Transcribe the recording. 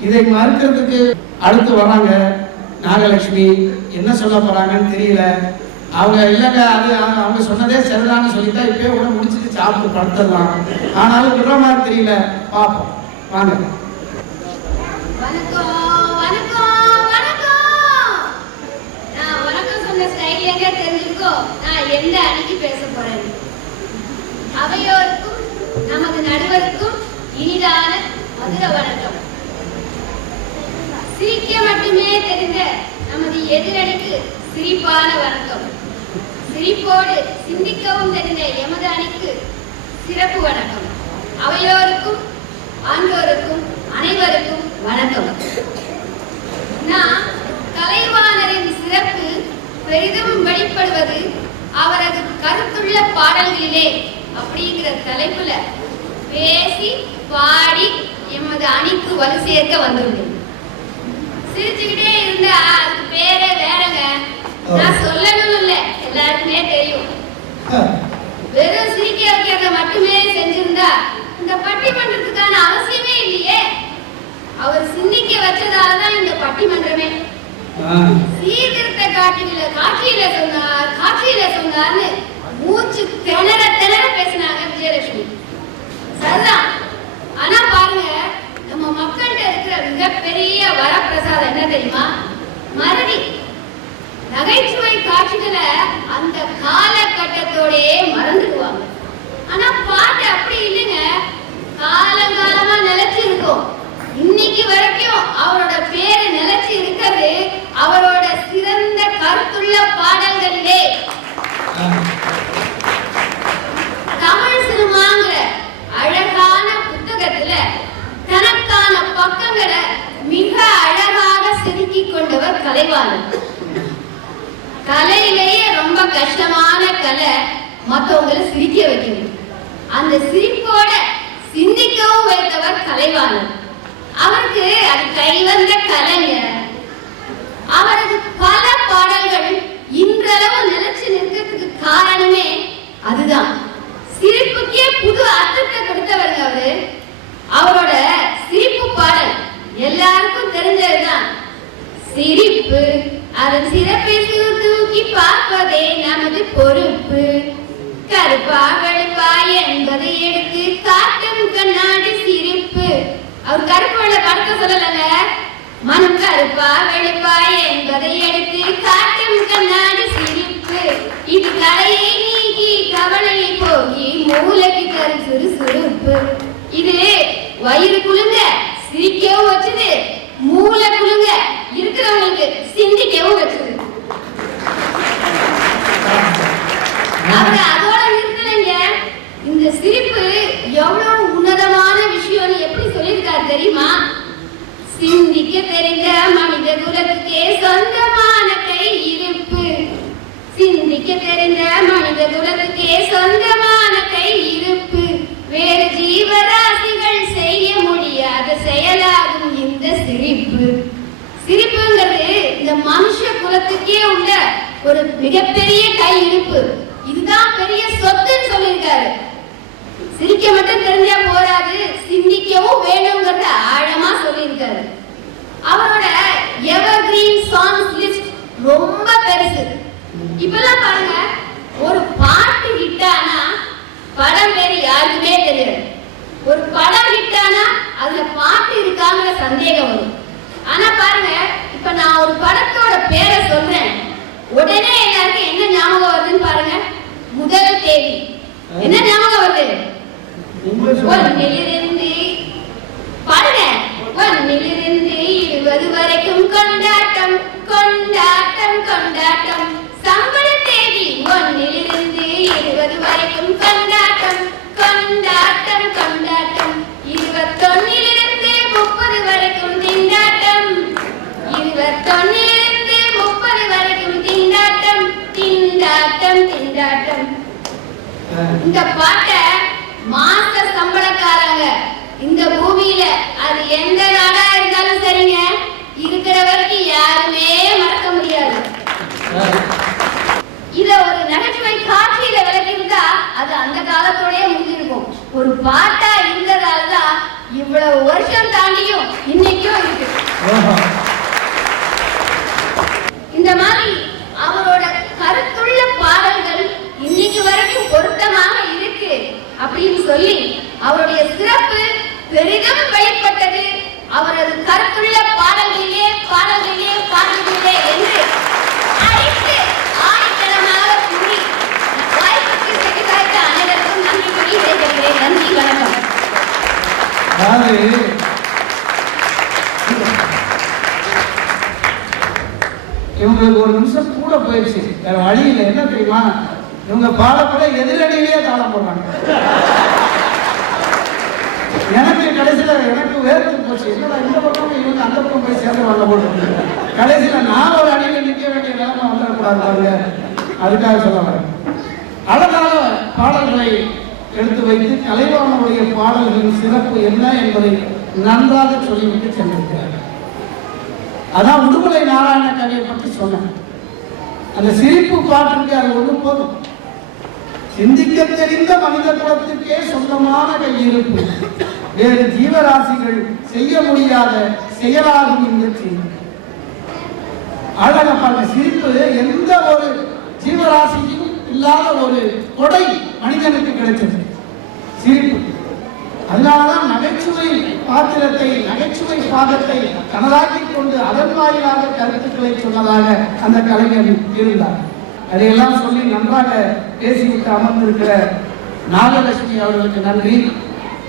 இதை மறுக்கிறதுக்கு அடுத்து வராங்க நாகலட்சுமி. என்ன சொல்ல போறாங்கன்னு தெரியல. அவங்க இல்லைங்க அது அவங்க- அவங்க சொன்னதே சரிதான்னு சொல்லிட்டா இப்பயே கூட முடிச்சுட்டு சாப்பிட்டு படுத்துடலாம். ஆனாலும் விடுற மாதிரி தெரியல. பார்ப்போம். வாங்க. வணக்கம் வணக்கம் வணக்கம். வணக்கம் எந்த அன்னைக்கு பேச போறேன்? அவையோருக்கும் நமது நடுவருக்கும் இனிதான மதுர வணக்கம். சிரிக்க மட்டுமே தெரிந்த நமது எதிரணிக்கு சிரிப்பான வணக்கம். சிரிப்போடு சிந்திக்கவும் தெரிந்த எமது அணிக்கு சிறப்பு வணக்கம். அவையோருக்கும் ஆண்டோருக்கும் அனைவருக்கும் வணக்கம். நான் கலைவாணரின் சிறப்பு பெரிதும் வெளிப்படுவது அவரது கருத்துள்ள பாடல்களிலே அப்படிங்கிற தலைப்புல பேசி பாடி எமது அணிக்கு வலு சேர்க்க வந்துள்ளேன். சிரிச்சுக்கிட்டே இருந்தா அதுக்கு பேரே வேறங்க. நான் சொல்லணும் இல்ல. எல்லாருக்குமே தெரியும். வெறும் சிரிக்க வைக்கிறத மட்டுமே செஞ்சிருந்தா இந்த பட்டிமன்றத்துக்கான அவசியமே இல்லையே. அவர் சிந்திக்க வச்சதால தான் இந்த பட்டிமன்றமே. சீர்திருத்த காட்சியில காட்சியில சொன்னார் காட்சியில சொன்னார்னு மூச்சு திணற திணற பேசினாங்க விஜயலட்சுமி. சரிதான் ஆனா பாருங்க நம்ம மக்கள்கிட்ட இருக்கிற மிகப்பெரிய வரப்பிரசாதம் என்ன தெரியுமா மறதி. நகைச்சுவை காட்சிகளை அந்த காலகட்டத்தோடயே மறந்து ஆனா பாட்டு அப்படி இல்லைங்க காலங்காலமா நிலைச்சு இருக்கும் இன்னைக்கு வரைக்கும் அவரோட பேரு நிலைச்சு இருக்கிறது அவரோட சிறந்த கருத்துள்ள பாடல்களிலே ஆ, தமிழ் சினிமாங்கிற அழகான புத்தகத்துல தனக்கான பக்கங்களை மிக அழகாக செதுக்கிக் கொண்டவர் கலைவாணன். கலையிலேயே ரொம்ப கஷ்டமான கலை மற்றவங்களை சிரிக்க வைக்கணும் அந்த சிரிப்போட சிந்திக்கவும் வைத்தவர் கலைவாணன். அவருக்கு அது கைவந்த கலைங்க. அவரது பல பாடல்கள் இன்றளவு நிலைச்சு நிற்கிறதுக்கு காரணமே அதுதான். சிரிப்புக்கே புது அர்த்தத்தை கொடுத்தவர் அவரு. அவரோட சிரிப்பு பாடல் எல்லாரும் சிரிப்பு. அதன் சிறப்பை தூக்கி பார்ப்பதே நமது பொறுப்பு. கருப்பா வெளுப்பா என்பதை எடுத்து காட்டும் கண்ணாடி சிரிப்பு. அவர் கருப்பு வெள்ள படத்தை சொல்லலங்க. மனம் கருப்பா வெளுப்பா என்பதை எடுத்து காட்டும் கண்ணாடி சிரிப்பு. இது கலையை நீக்கி கவலையை போக்கி மூளைக்கு தரும் சுறுசுறுப்பு. இது வயிறு குழுங்க சிரிக்கவும் வச்சுது. மூளை குழுங்க. இருக்கிறவங்களுக்கு சிந்திக்கவும் வச்சது. அவங்க அதோட நிறுத்தலைங்க இந்த சிரிப்பு எவ்வளவு உன்னதமான விஷயம்னு எப்படி சொல்லியிருக்காரு தெரியுமா? சிந்திக்க தெரிந்த மனித குலத்துக்கே சொந்தமான கை இருப்பு சிந்திக்க தெரிந்த மனித குலத்துக்கே சொந்த கை இருப்பு வேறு ஜீவராசிகள் செய்ய முடியாத செயலாகும் இந்த சிரிப்பு சிரிப்புங்கிறது இந்த மனுஷ குலத்துக்கே உள்ள ஒரு மிகப்பெரிய கை இருப்பு இதுதான் பெரிய சொத்துன்னு சொல்லியிருக்காரு. சிரிக்க மட்டும் தெரிஞ்சா போராது சிந்திக்கவும் வேணுங்கிறத ஆழமா சொல்லியிருக்காரு. அவரோட எவர் கிரீன் சாங்ஸ் லிஸ்ட் ரொம்ப பெருசு. இப்பெல்லாம் பாருங்க ஒரு பாட்டு ஹிட்டானா படம் வேறு யாருக்குமே தெரியாது. ஒரு படம் ஹிட் ஆனா பாட்டு இருக்காங்கிற சந்தேகம் வரும் ஆனா பாருங்க இப்ப நான் ஒரு படத்தோட பேரை சொல்றேன் உடனே எல்லாருக்கும் என்ன ஞாபகம் வருதுன்னு பாருங்க முதல் தேதி என்ன ஞாபகம் வருது? ஒன்னிலிருந்து பாருங்க. ஒன்னிலிருந்து இருபது வரைக்கும் கொண்டாட்டம் கொண்டாட்டம் கொண்டாட்டம். சம்பள தேதி ஒன்னிலிருந்து இருபது வரைக்கும் கொண்டாட்டம் கொண்டாட்டம் கொண்டாட்டம். இருபத்தொன்னிலிருந்து முப்பது வரைக்கும் திண்டாட்டம். இருபத்தொன்னிலிருந்து முப்பது வரைக்கும் திண்டாட்டம் திண்டாட்டம் திண்டாட்டம். இந்த பாட்டை மாச சம்பளக்காரங்க இந்த பூமியில அது எந்த நாடா இருந்தாலும் சரிங்க. இருக்கிற வரைக்கும் யாருமே மறக்க முடியாது. இத ஒரு நகைச்சுவை காட்சியில விளக்கியிருந்தா அது அந்த காலத்தோடய முடிஞ்சிருக்கும். ஒரு பாட்டா இருந்ததால தான் இவ்வளவு வருஷம் தாண்டியும் இன்னைக்கும் இருக்கு. அதாவது இவங்களுக்கு ஒரு நிமிஷம் கூட போயிடுச்சு வேற வழியில் என்ன தெரியுமா? இவங்க பாடப்பட எதிரடியிலேயே தாளம் போடுறாங்க. எனக்கு கடைசியில் எனக்கு வேறு போச்சு. என்னடா இந்த பக்கம் இவங்க அந்த பக்கம் போய் சேர்ந்து வரல போட்டு கடைசியில் நான் ஒரு அணியில் நிற்க வேண்டிய நிலைமை வந்துடக்கூடாது அதுக்காக சொல்ல வரேன். அதனால பாடல்களை எடுத்து வைத்து கலைவாணனுடைய பாடல்களின் சிறப்பு என்ன என்பதை நன்றாக சொல்லிவிட்டு சென்றிருக்கிறார். அதான் உடுமலை நாராயண கவியை பற்றி சொன்னேன். அந்த சிரிப்பு பாட்டிற்கு அது ஒன்று போதும். சிந்திக்க தெரிந்த மனித குலத்துக்கே சொந்தமான கையிருப்பு வேறு ஜீவராசிகள் செய்ய முடியாத செயலாகும் இந்த சிரிப்பு அழகா பாருங்க சிரிப்பு எந்த ஒரு ஜீவராசிக்கும் இல்லாத ஒரு கொடை மனிதனுக்கு கிடைச்சது. சிரிப்பு. அதனாலதான் நகைச்சுவை பாத்திரத்தை நகைச்சுவை பாகத்தை தனதாக்கி கொண்டு அதன் வாயிலாக கருத்துக்களை சொன்னதாக அந்த கலைஞர் இருந்தார். அதையெல்லாம் சொல்லி நன்றாக பேசிவிட்டு அமர்ந்திருக்கிற நாகலட்சுமி அவர்களுக்கு நன்றி.